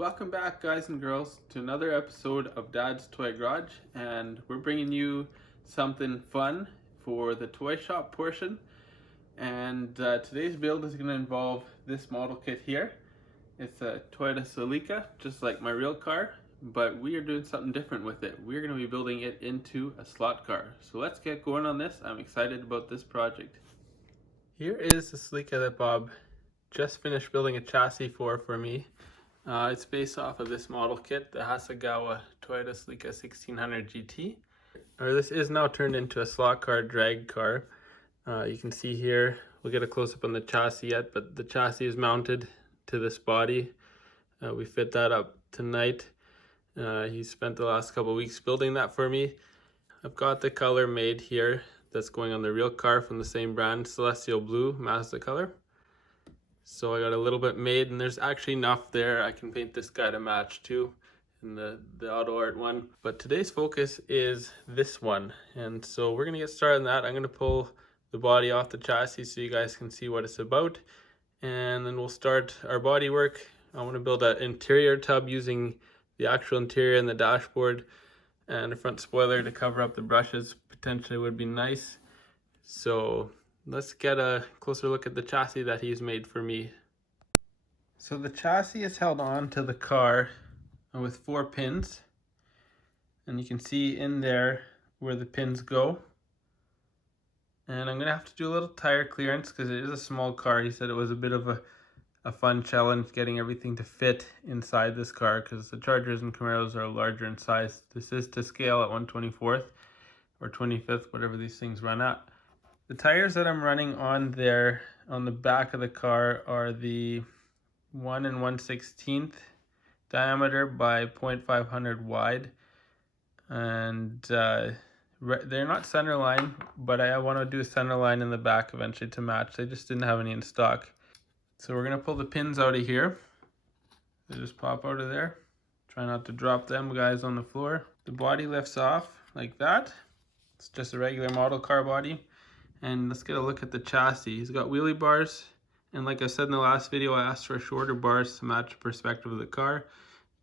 welcome back guys and girls to another episode of Dad's Toy Garage, and we're bringing you something fun for the toy shop portion. And today's build is going to involve this model kit here. It's a Toyota Celica, just like my real car, but we are doing something different with it. We're going to be building it into a slot car. So let's get going on this. I'm excited about this project. Here is the Celica that Bob just finished building a chassis for me. It's based off of this model kit, the Hasegawa Toyota Celica 1600 GT. This is now turned into a slot car, drag car. You can see here, we'll get a close-up on the chassis yet, but the chassis is mounted to this body. We fit that up tonight. He spent the last couple weeks building that for me. I've got the color made here that's going on the real car from the same brand, Celestial Blue Mazda color. So I got a little bit made, and there's actually enough there. I can paint this guy to match too in the auto art one. But today's focus is this one. And so we're gonna get started on that. I'm gonna pull the body off the chassis so you guys can see what it's about. And then we'll start our body work. I wanna build an interior tub using the actual interior and the dashboard, and a front spoiler to cover up the brushes potentially would be nice. So let's get a closer look at the chassis that he's made for me. So the chassis is held on to the car with 4 pins, and you can see in there where the pins go. And I'm gonna have to do a little tire clearance because it is a small car. He said it was a bit of a fun challenge getting everything to fit inside this car because the Chargers and Camaros are larger in size. This is to scale at 1/24th or 25th, whatever these things run at. The tires that I'm running on there on the back of the car are the 1 1/16 diameter by 0.500 wide, and they're not center line, but I want to do a center line in the back eventually to match. They just didn't have any in stock. So we're gonna pull the pins out of here. They just pop out of there. Try not to drop them guys on the floor. The body lifts off like that. It's just a regular model car body. And let's get a look at the chassis. He's got wheelie bars, and like I said in the last video, I asked for shorter bars to match the perspective of the car.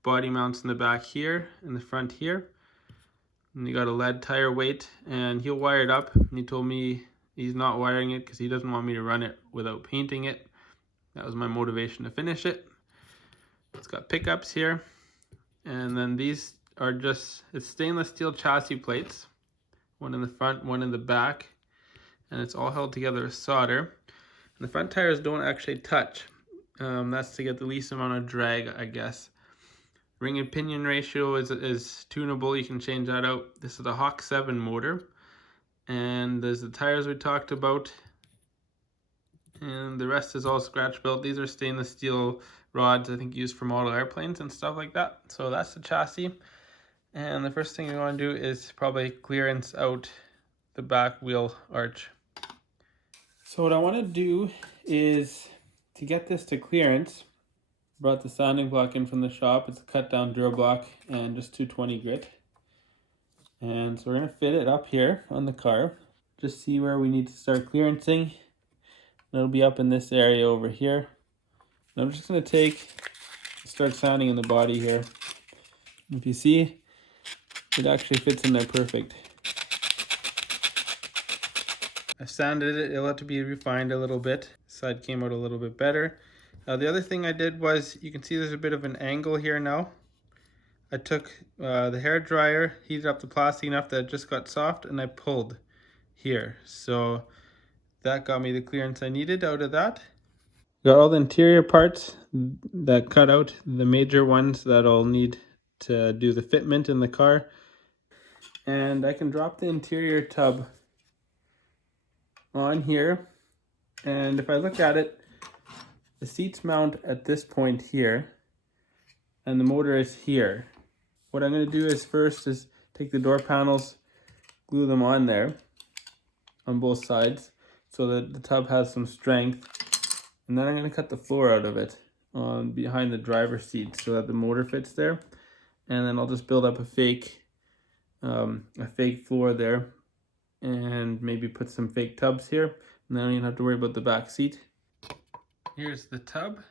Body mounts in the back here, in the front here. And you got a lead tire weight, and he'll wire it up. And he told me he's not wiring it because he doesn't want me to run it without painting it. That was my motivation to finish it. It's got pickups here, and then these are it's stainless steel chassis plates. One in the front, one in the back. And it's all held together with solder. And the front tires don't actually touch. That's to get the least amount of drag, I guess. Ring and pinion ratio is tunable. You can change that out. This is a Hawk 7 motor. And there's the tires we talked about. And the rest is all scratch built. These are stainless steel rods, I think, used for model airplanes and stuff like that. So that's the chassis. And the first thing we want to do is probably clearance out the back wheel arch. So what I want to do is to get this to clearance. Brought the sanding block in from the shop. It's a cut down Durablock and just 220 grit. And so we're going to fit it up here on the car. Just see where we need to start clearancing. It'll be up in this area over here. And I'm just going to start sanding in the body here. If you see, it actually fits in there perfect. I sanded it. It'll have to be refined a little bit. Side came out a little bit better. The other thing I did was, you can see there's a bit of an angle here now. I took the hair dryer, heated up the plastic enough that it just got soft, and I pulled here. So that got me the clearance I needed out of that. Got all the interior parts that cut out, the major ones that I'll need to do the fitment in the car. And I can drop the interior tub on here, and if I look at it, the seats mount at this point here, and the motor is here. What I'm going to do is first take the door panels, glue them on there on both sides so that the tub has some strength, and then I'm going to cut the floor out of it behind the driver's seat so that the motor fits there, and then I'll just build up a fake floor there, and maybe put some fake tubs here, and then I don't even have to worry about the back seat. Here's the tub.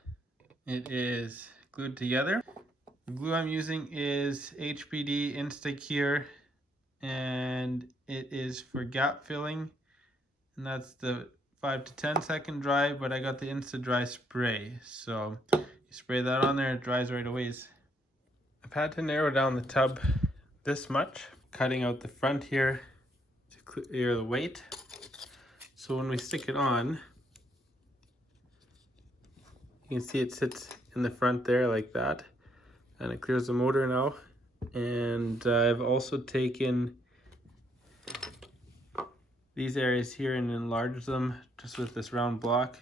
It is glued together. The glue I'm using is HPD Instacure, and it is for gap filling, and that's the 5 to 10 second dry, but I got the Insta Dry spray, so you spray that on there, it dries right away. I've had to narrow down the tub this much, cutting out the front here to clear the weight. So when we stick it on, you can see it sits in the front there like that, and it clears the motor now. And I've also taken these areas here and enlarged them just with this round block.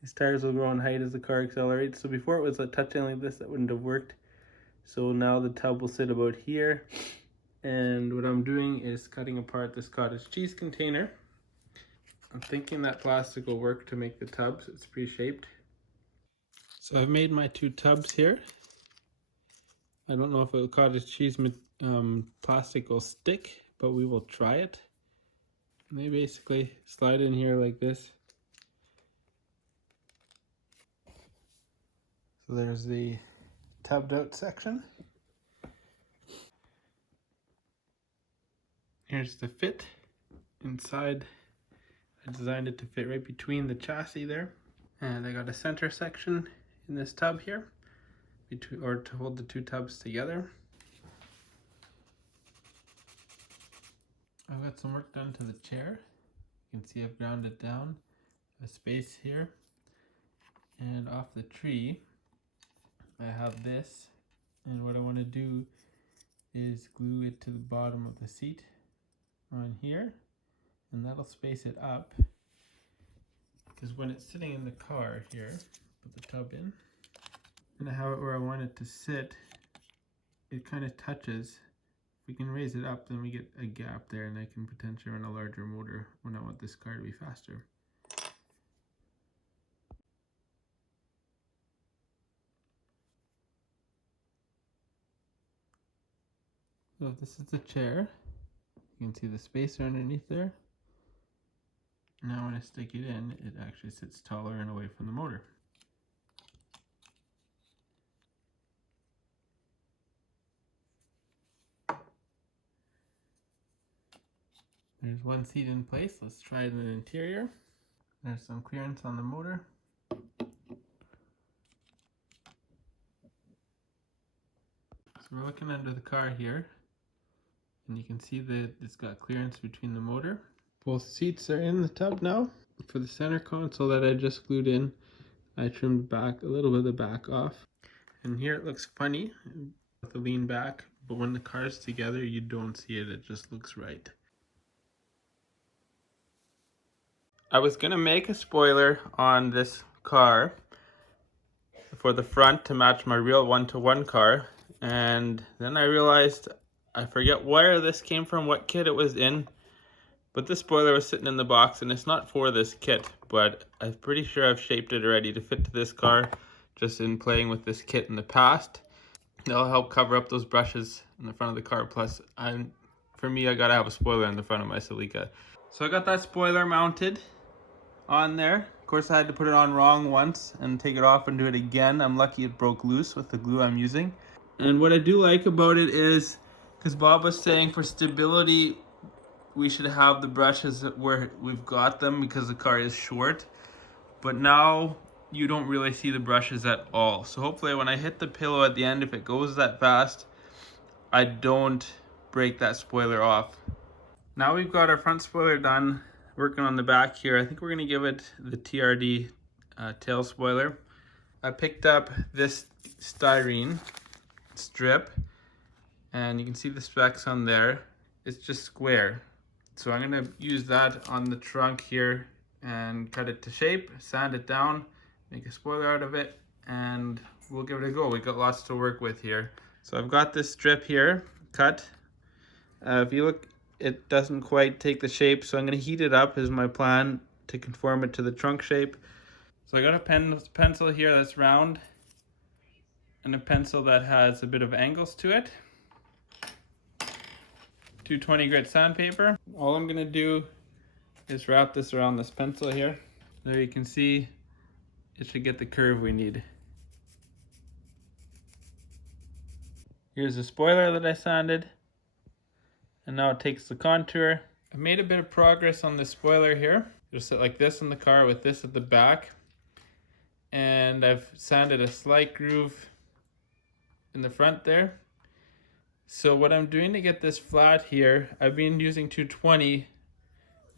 These tires will grow in height as the car accelerates. So before it was a touchdown like this, that wouldn't have worked. So now the tub will sit about here. And what I'm doing is cutting apart this cottage cheese container. I'm thinking that plastic will work to make the tubs. It's pre-shaped. So I've made my two tubs here. I don't know if a cottage cheese plastic will stick, but we will try it. And they basically slide in here like this. So there's the tubbed out section. Here's the fit inside. I designed it to fit right between the chassis there. And I got a center section in this tub here, or to hold the two tubs together. I've got some work done to the chair. You can see I've ground it down, a space here. And off the tree, I have this. And what I want to do is glue it to the bottom of the seat on here. And that'll space it up. Because when it's sitting in the car here, put the tub in, and I have it where I want it to sit, it kind of touches. If we can raise it up, then we get a gap there, and I can potentially run a larger motor when I want this car to be faster. So if this is the chair, you can see the spacer underneath there. Now when I stick it in, it actually sits taller and away from the motor. There's one seat in place. Let's try the interior. There's some clearance on the motor. So we're looking under the car here, and you can see that it's got clearance between the motor. Both seats are in the tub now. For the center console that I just glued in, I trimmed back a little bit of the back off. And here it looks funny with the lean back, but when the car's together, you don't see it. It just looks right. I was gonna make a spoiler on this car for the front to match my real 1-to-1 car, and then I realized I forget where this came from, what kit it was in, but this spoiler was sitting in the box, and it's not for this kit, but I'm pretty sure I've shaped it already to fit to this car just in playing with this kit in the past. That'll help cover up those brushes in the front of the car. Plus, for me, I gotta have a spoiler in the front of my Celica. So I got that spoiler mounted on there. Of course, I had to put it on wrong once and take it off and do it again. I'm lucky it broke loose with the glue I'm using. And what I do like about it is, because Bob was saying for stability, we should have the brushes where we've got them because the car is short. But now you don't really see the brushes at all. So hopefully when I hit the pillow at the end, if it goes that fast, I don't break that spoiler off. Now we've got our front spoiler done. Working on the back here, I think we're gonna give it the TRD tail spoiler. I picked up this styrene strip, and you can see the specs on there. It's just square. So I'm gonna use that on the trunk here and cut it to shape, sand it down, make a spoiler out of it, and we'll give it a go. We've got lots to work with here. So I've got this strip here cut. If you look, it doesn't quite take the shape, so I'm going to heat it up is my plan to conform it to the trunk shape. So I got a pencil here that's round and a pencil that has a bit of angles to it. 220 grit sandpaper. All I'm going to do is wrap this around this pencil here. There you can see it should get the curve we need. Here's the spoiler that I sanded. And now it takes the contour. I made a bit of progress on the spoiler here. It'll sit like this in the car with this at the back. And I've sanded a slight groove in the front there. So what I'm doing to get this flat here, I've been using 220.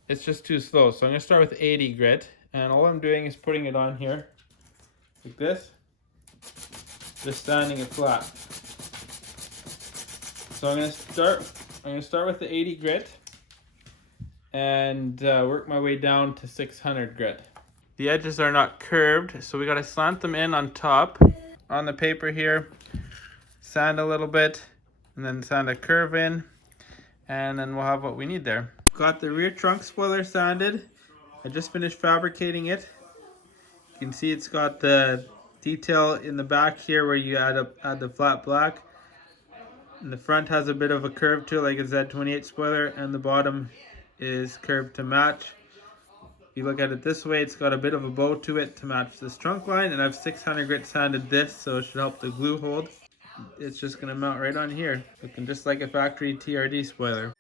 It's just too slow. So I'm going to start with 80 grit. And all I'm doing is putting it on here like this. Just sanding it flat. So I'm going to start with the 80 grit and work my way down to 600 grit. The edges are not curved, so we got to slant them in on top. On the paper here, sand a little bit, and then sand a curve in, and then we'll have what we need there. Got the rear trunk spoiler sanded. I just finished fabricating it. You can see it's got the detail in the back here where you add the flat black. And the front has a bit of a curve to it like a Z28 spoiler, and the bottom is curved to match. If you look at it this way, it's got a bit of a bow to it to match this trunk line, and I've 600 grit sanded this, so it should help the glue hold. It's just going to mount right on here, looking just like a factory TRD spoiler.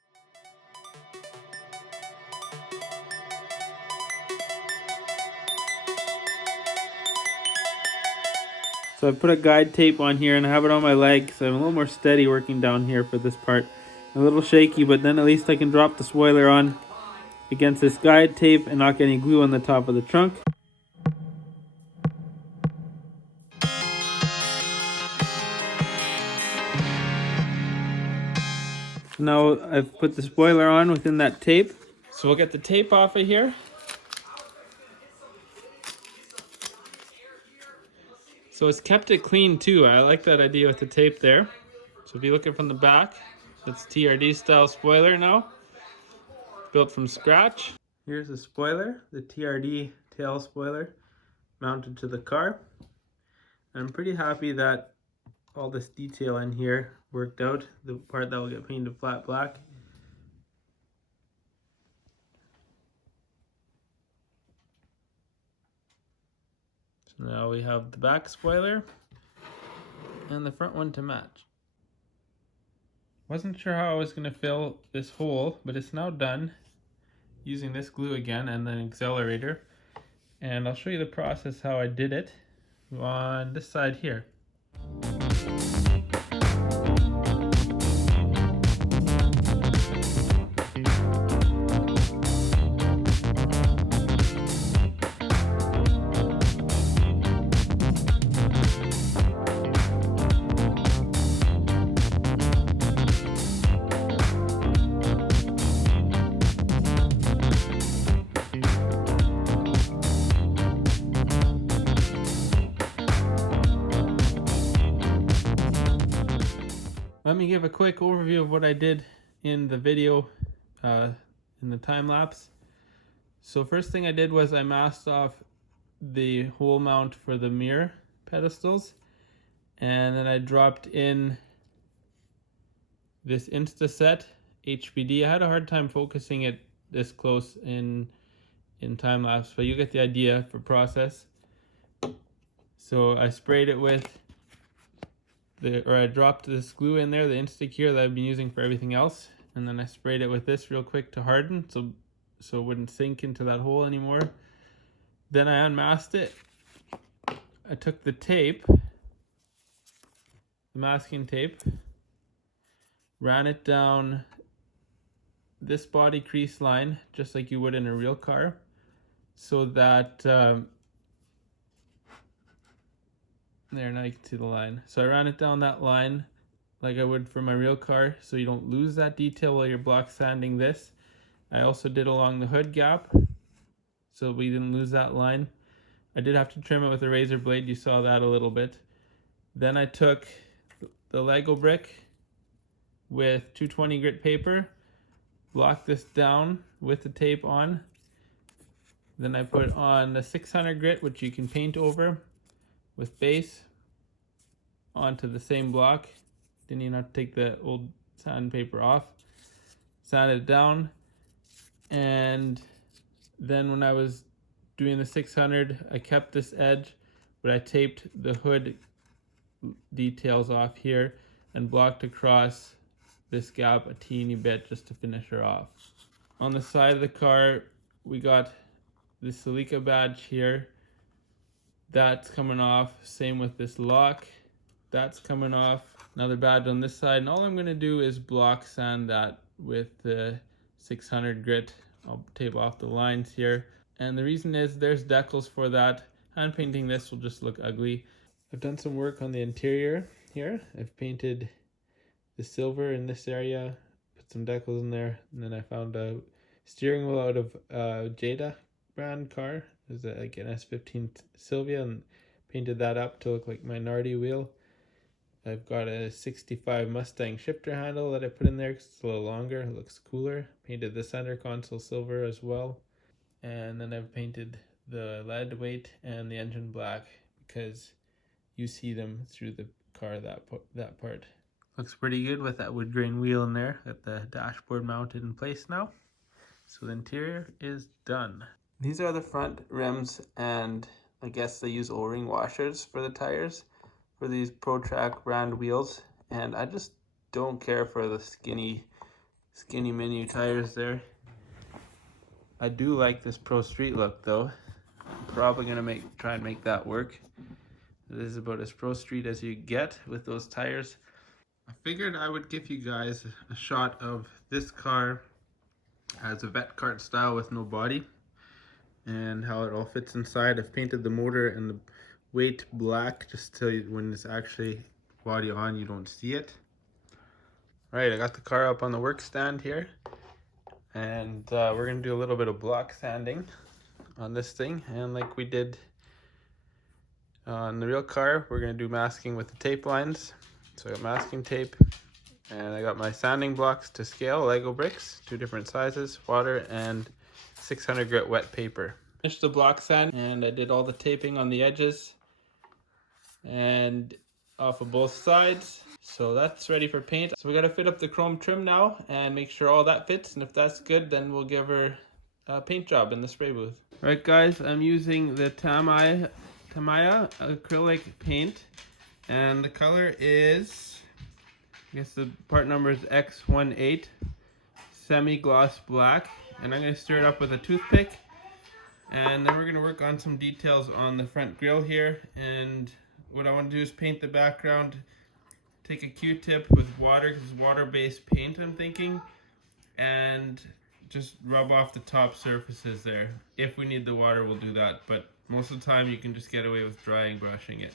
So I put a guide tape on here and I have it on my leg, so I'm a little more steady working down here for this part. A little shaky, but then at least I can drop the spoiler on against this guide tape and not get any glue on the top of the trunk. Now I've put the spoiler on within that tape. So we'll get the tape off of here. So it's kept it clean too. I like that idea with the tape there. So if you look at it from the back, it's TRD style spoiler now. Built from scratch. Here's the spoiler, the TRD tail spoiler mounted to the car. I'm pretty happy that all this detail in here worked out, the part that will get painted flat black. So now we have the back spoiler and the front one to match. Wasn't sure how I was going to fill this hole, but it's now done using this glue again and then accelerator. And I'll show you the process how I did it on this side here. Let me give a quick overview of what I did in the video, in the time lapse. So first thing I did was I masked off the hole mount for the mirror pedestals, and then I dropped in this Instaset HBD. I had a hard time focusing it this close in time lapse, but you get the idea for process. So I sprayed it with I dropped this glue in there, the Instacure that I've been using for everything else, and then I sprayed it with this real quick to harden so it wouldn't sink into that hole anymore. Then I unmasked it. I took the tape, the masking tape, ran it down this body crease line just like you would in a real car, so that there, now you can see the line. So I ran it down that line like I would for my real car, so you don't lose that detail while you're block sanding this. I also did along the hood gap, so we didn't lose that line. I did have to trim it with a razor blade, you saw that a little bit. Then I took the Lego brick with 220 grit paper, blocked this down with the tape on. Then I put on the 600 grit, which you can paint over, with base onto the same block. Then you have to take the old sandpaper off, sand it down, and then when I was doing the 600, I kept this edge, but I taped the hood details off here and blocked across this gap a teeny bit just to finish her off. On the side of the car, we got the Celica badge here. That's coming off. Same with this lock. That's coming off. Another badge on this side. And all I'm going to do is block sand that with the 600 grit. I'll tape off the lines here. And the reason is there's decals for that. Hand painting this will just look ugly. I've done some work on the interior here. I've painted the silver in this area, put some decals in there, and then I found a steering wheel out of Jada brand car. It was like an S15 Sylvia, and painted that up to look like minority wheel. I've got a 65 Mustang shifter handle that I put in there because it's a little longer. It looks cooler. Painted the center console silver as well. And then I've painted the lead weight and the engine black because you see them through the car, that part. Looks pretty good with that wood grain wheel in there. Got the dashboard mounted in place now. So the interior is done. These are the front rims, and I guess they use O-ring washers for the tires for these ProTrack brand wheels. And I just don't care for the skinny mini tires there. I do like this Pro Street look though. I'm probably gonna try and make that work. This is about as Pro Street as you get with those tires. I figured I would give you guys a shot of this car as a vet cart style with no body and how it all fits inside. I've painted the motor and the weight black just so when it's actually body on you don't see it. Alright, I got the car up on the work stand here, and we're going to do a little bit of block sanding on this thing, and like we did on the real car, we're going to do masking with the tape lines. So I got masking tape, and I got my sanding blocks to scale, Lego bricks, 2 different sizes, water, and 600 grit wet paper. Finished the block sand, and I did all the taping on the edges and off of both sides. So that's ready for paint. So we got to fit up the chrome trim now and make sure all that fits, and if that's good, then we'll give her a paint job in the spray booth. Right guys, I'm using the Tamiya acrylic paint, and the color is, I guess the part number is X18 semi-gloss black, and I'm going to stir it up with a toothpick, and then we're going to work on some details on the front grille here. And what I want to do is paint the background, take a Q-tip with water, because it's water-based paint I'm thinking, and just rub off the top surfaces there. If we need the water, we'll do that, but most of the time you can just get away with drying brushing it.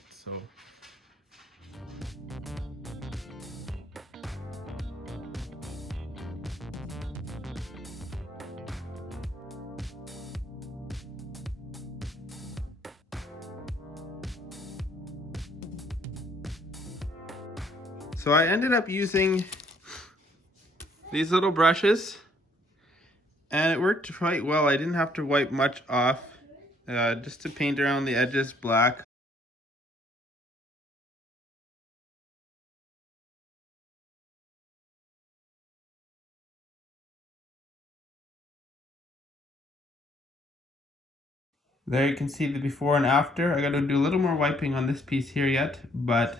So I ended up using these little brushes, and it worked quite well. I didn't have to wipe much off, just to paint around the edges black. There you can see the before and after. I gotta do a little more wiping on this piece here yet, but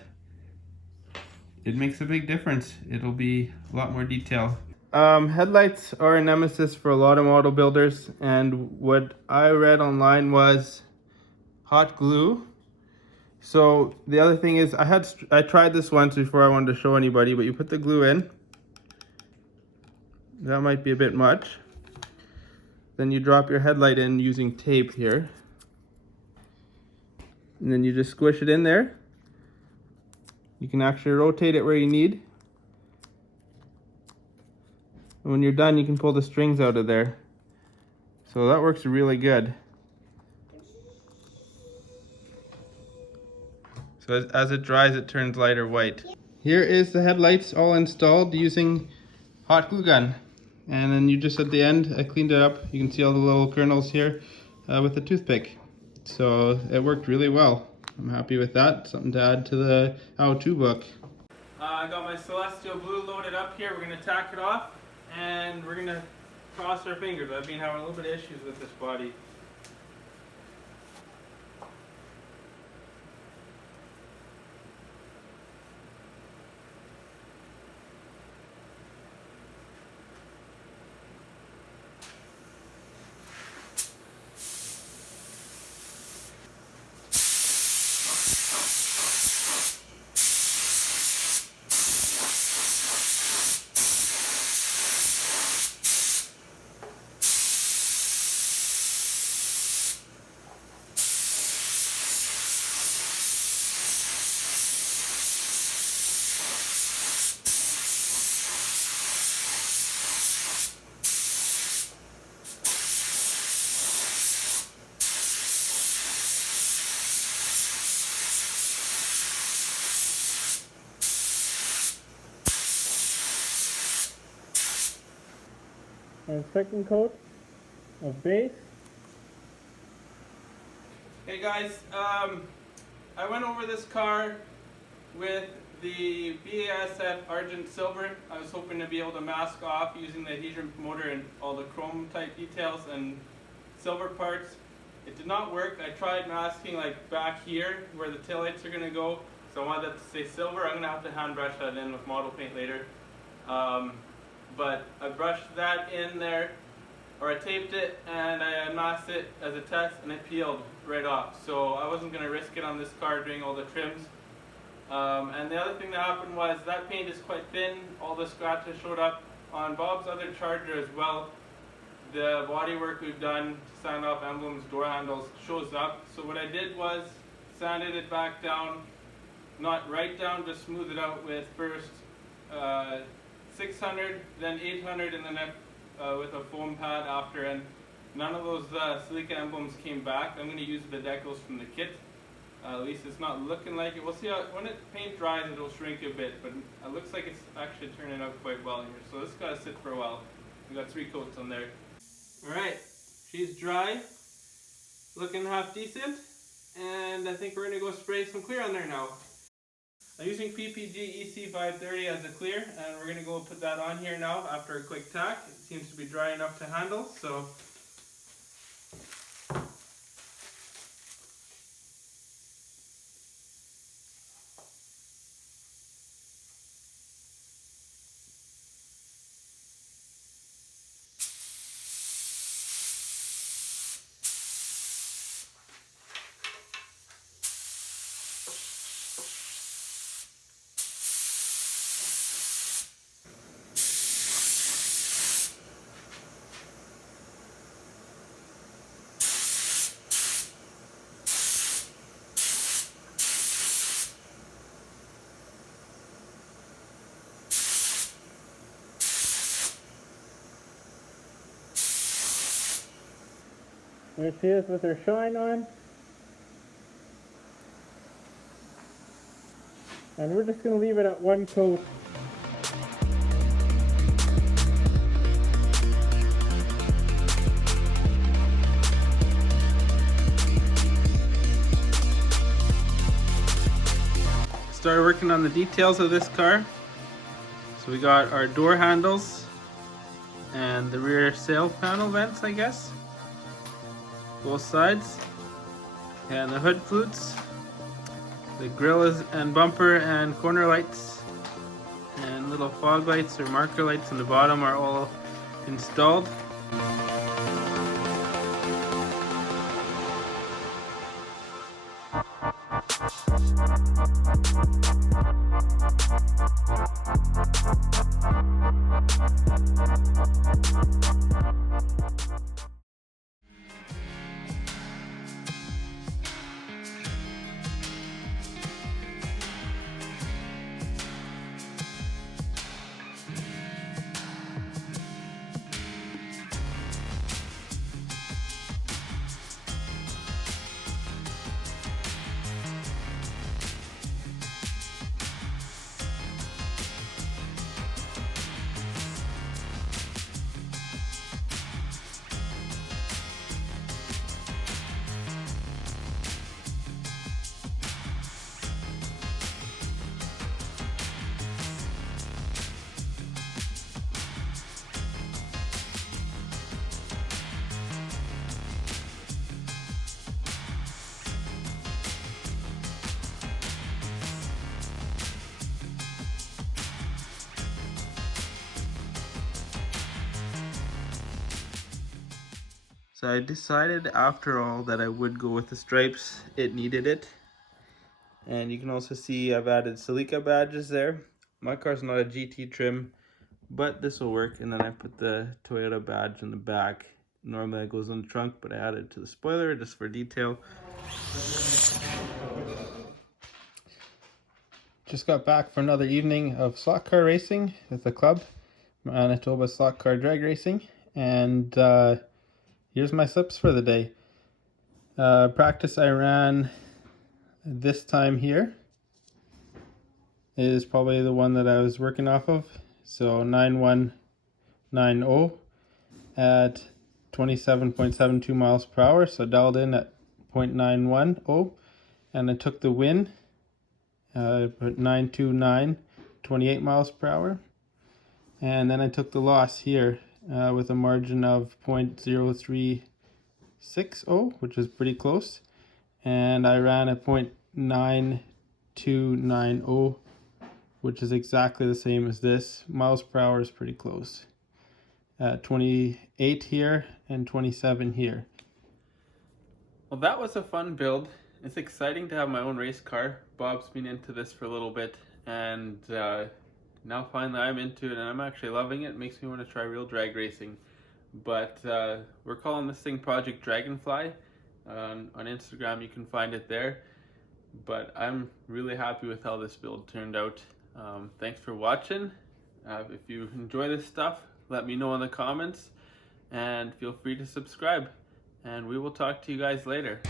it makes a big difference. It'll be a lot more detail. Headlights are a nemesis for a lot of model builders, and what I read online was hot glue. So the other thing is, I tried this once before I wanted to show anybody, but you put the glue in. That might be a bit much. Then you drop your headlight in using tape here. And then you just squish it in there. You can actually rotate it where you need. And when you're done, you can pull the strings out of there. So that works really good. So as it dries, it turns lighter white. Here is the headlights all installed using hot glue gun. And then you just at the end, I cleaned it up. You can see all the little kernels here with a toothpick. So it worked really well. I'm happy with that. Something to add to the how-to book. I got my Celestial Blue loaded up here. We're going to tack it off, and we're going to cross our fingers. I've been having a little bit of issues with this body. and second coat of base. Hey guys, I went over this car with the BASF Argent Silver. I was hoping to be able to mask off using the adhesion motor and all the chrome type details and silver parts. It did not work. I tried masking like back here where the taillights are going to go, so I wanted that to say silver. I'm going to have to hand brush that in with model paint later. But I brushed that in there, or I taped it, and I masked it as a test, and it peeled right off. So I wasn't going to risk it on this car doing all the trims. And the other thing that happened was that paint is quite thin. All the scratches showed up on Bob's other Charger as well. The body work we've done to sand off emblems, door handles shows up. So what I did was sanded it back down, not right down, just smooth it out with first 600, then 800, and then with a foam pad after. And none of those Celica emblems came back. I'm going to use the decals from the kit. At least it's not looking like it. We'll see how, when paint dries, it'll shrink a bit, but it looks like it's actually turning out quite well here. So this got to sit for a while. We got 3 coats on there. Alright, she's dry, looking half decent, and I think we're going to go spray some clear on there now. I'm using PPG EC530 as a clear, and we're going to go put that on here now after a quick tack. It seems to be dry enough to handle, so there she is with her shine on. And we're just going to leave it at 1 coat. Started working on the details of this car. So we got our door handles and the rear sail panel vents, I guess. Both sides, and the hood flutes, the grille and bumper and corner lights, and little fog lights or marker lights on the bottom are all installed. So I decided after all that I would go with the stripes. It needed it. And you can also see I've added Celica badges there. My car's not a GT trim, but this will work. And then I put the Toyota badge in the back. Normally it goes on the trunk, but I added it to the spoiler just for detail. Just got back for another evening of slot car racing with the club, Manitoba Slot Car Drag Racing. And here's my slips for the day. Practice I ran this time here is probably the one that I was working off of. So 9190. at 27.72 miles per hour, so dialed in at 0.910, and I took the win, put 929, 28 miles per hour, and then I took the loss here with a margin of 0.0360, which is pretty close, and I ran at 0.9290, which is exactly the same as this. Miles per hour is pretty close. 28 here and 27 here. Well, that was a fun build. It's exciting to have my own race car. Bob's been into this for a little bit, and now finally I'm into it, and I'm actually loving it. It makes me want to try real drag racing. But we're calling this thing Project Dragonfly. On Instagram, you can find it there. But I'm really happy with how this build turned out. Thanks for watching. If you enjoy this stuff, let me know in the comments, and feel free to subscribe, and we will talk to you guys later.